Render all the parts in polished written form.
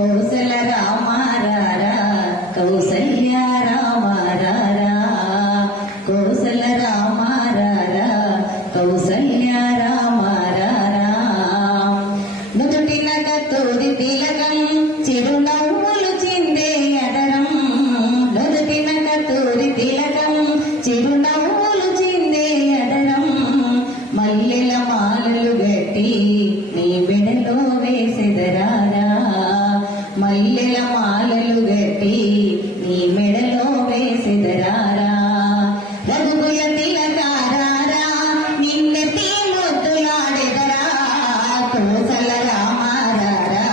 కౌసల రామారారా కౌసల్య రామారారా కౌసల రామారారా కౌసల్య రామారారా నుదుటిన కస్తూరి తిలకం చిరునవ్వులు చిందే అదరం నుదుటిన కస్తూరి తిలకం చిరునవ్వులు చిందే అదరం మల్లెల మాలలు గట్టి నీ మెడలో వేసెదరారా మల్లెల మాలలు గట్టి నీ మెడలో వేసెదరారా రఘుకుల తిలకారారా నిన్నెత్తి ముద్దులాడెదరా కౌసల రామారారా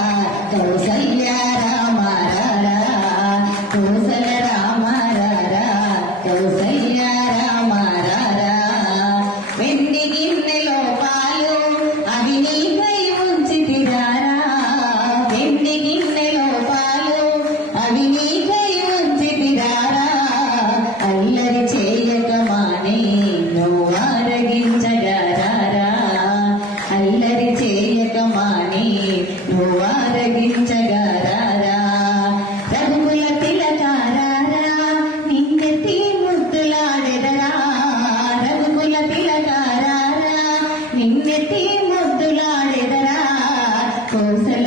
కౌసల్య రామారారా కౌసల రామారారా కౌసల్య రామారారా వెండి గిన్నెలో పాలు అవి నీకై ఉంచితిరారా వెండి గిన్నెలో పాలు అవి నీకై ఉంచితిరారా అల్లరి చేయక మానే నువ్వు ఆరగించగారారా అల్లరి చేయక మానే నువ్వు ఆరగించగారారా రఘుకుల తిలకారారా నిన్నెత్తి ముద్దులాడెదరా రఘుకుల తిలకారారా నిన్నెత్తి ముద్దులాడెదరా కౌసల